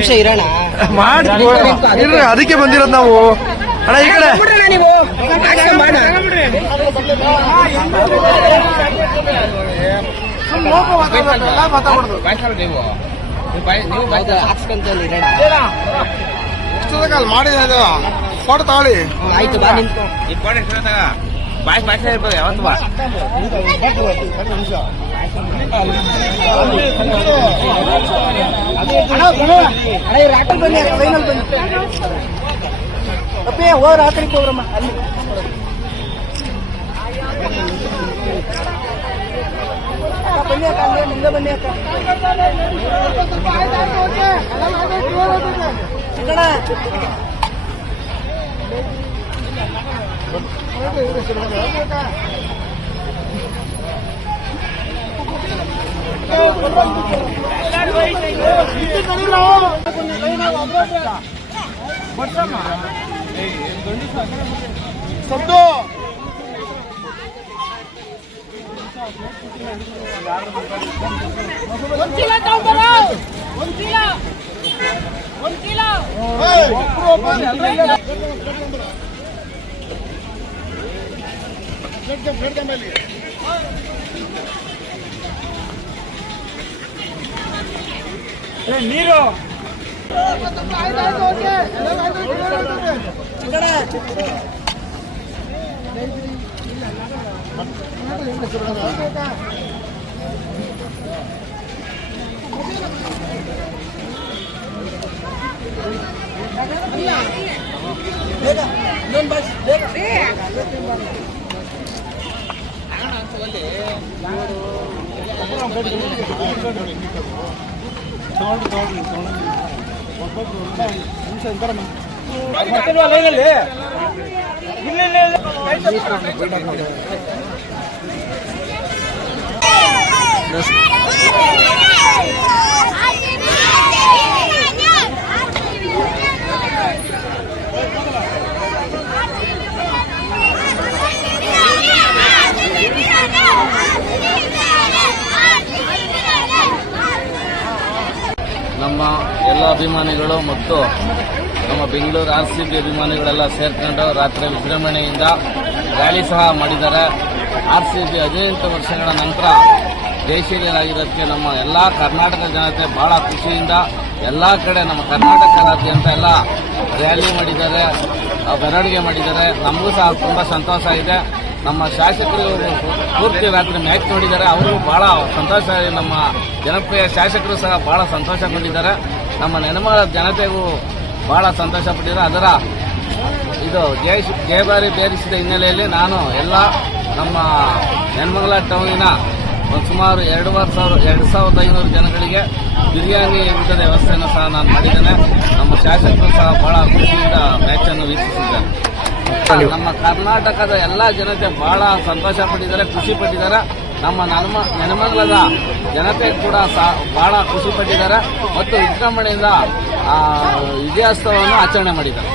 ನಿಮಿಷ ಇರೋಣ ಮಾಡಿ ಅದಕ್ಕೆ ಬಂದಿರೋದು ನಾವು ಅಣ್ಣ ಈ ಕಡೆ ನೀವು ಹಾಕ್ಸ್ಕೊಂತಲ್ಲಿ ಇರೋಣ ಮಾಡಿದ ಫೋಟೋ ತಗೊಳ್ಳಿ ಆಯ್ತು ಬಾ ನಿಂತು ಬಾಯ್ ಬಾಯ್ ಇರ್ಬೋದು ಯಾವತ್ತು ಬಾ ರಾತ್ರಿ ಬನ್ನಿ ಫೈನಲ್ ಬನ್ನಿ ಅಪ್ಪೇ ಹೋಗ ರಾತ್ರಿ ಹೋಗ್ರಮ್ಮ ಅಲ್ಲಿ ಬನ್ನಿ ಅಕ್ಕ ಅಲ್ಲೇ ಮುಂದೆ ಬನ್ನಿ ಅಕ್ಕ ಚಿಕ್ಕಣ ಸದ್ದು ನೀರು ನಮ್ಮ ಎಲ್ಲ ಅಭಿಮಾನಿಗಳು ಮತ್ತು ನಮ್ಮ ಬೆಂಗಳೂರು RCB ಅಭಿಮಾನಿಗಳೆಲ್ಲ ಸೇರ್ಕೊಂಡು ರಾತ್ರಿ ವಿಜೃಂಭಣೆಯಿಂದ ರ್ಯಾಲಿ ಸಹ ಮಾಡಿದ್ದಾರೆ. RCB 18 ವರ್ಷಗಳ ನಂತರ ದೇಶೀಯರಾಗಿರೋದಕ್ಕೆ ನಮ್ಮ ಎಲ್ಲ ಕರ್ನಾಟಕ ಜನತೆ ಬಹಳ ಖುಷಿಯಿಂದ ಎಲ್ಲ ಕಡೆ ನಮ್ಮ ಕರ್ನಾಟಕದಾದ್ಯಂತ ಎಲ್ಲ ರ್ಯಾಲಿ ಮಾಡಿದ್ದಾರೆ, ಮೆರವಣಿಗೆ ಮಾಡಿದ್ದಾರೆ. ನಮಗೂ ಸಹ ತುಂಬ ಸಂತೋಷ ಇದೆ. ನಮ್ಮ ಶಾಸಕರು ಪೂರ್ತಿ ರಾತ್ರಿ ಮ್ಯಾಚ್ ನೋಡಿದ್ದಾರೆ, ಅವರು ಬಹಳ ಸಂತೋಷ. ನಮ್ಮ ಜನಪ್ರಿಯ ಶಾಸಕರು ಸಹ ಬಹಳ ಸಂತೋಷಗೊಂಡಿದ್ದಾರೆ. ನಮ್ಮ ನೆನಮಲ ಜನತೆಗೂ ಬಹಳ ಸಂತೋಷ ಪಟ್ಟಿದ್ದಾರೆ. ಅದರ ಇದು ಜಯಭಾರಿ ಬೇರಿಸಿದ ಹಿನ್ನೆಲೆಯಲ್ಲಿ ನಾನು ಎಲ್ಲ ನಮ್ಮ ನೆಲಮಂಗಲ ಟೌನಿನ ಸುಮಾರು 2,500 ಜನಗಳಿಗೆ ಬಿರಿಯಾನಿ ಊಟದ ವ್ಯವಸ್ಥೆಯನ್ನು ಸಹ ನಾನು ಮಾಡಿದ್ದೇನೆ. ನಮ್ಮ ಶಾಸಕರು ಸಹ ಬಹಳ ಖುಷಿಯಿಂದ ಮ್ಯಾಚನ್ನು ವೀಕ್ಷಿಸಿದ್ದಾರೆ. ನಮ್ಮ ಕರ್ನಾಟಕದ ಎಲ್ಲ ಜನತೆ ಬಹಳ ಸಂತೋಷ ಪಟ್ಟಿದ್ದಾರೆ, ಖುಷಿ ಪಟ್ಟಿದ್ದಾರೆ. ನಮ್ಮ ನೆಲಮಂಗಲದ ಜನತೆ ಕೂಡ ಬಹಳ ಖುಷಿ ಪಟ್ಟಿದ್ದಾರೆ ಮತ್ತು ವಿಜೃಂಭಣೆಯಿಂದ ವಿಜಯೋತ್ಸವವನ್ನು ಆಚರಣೆ ಮಾಡಿದ್ದಾರೆ.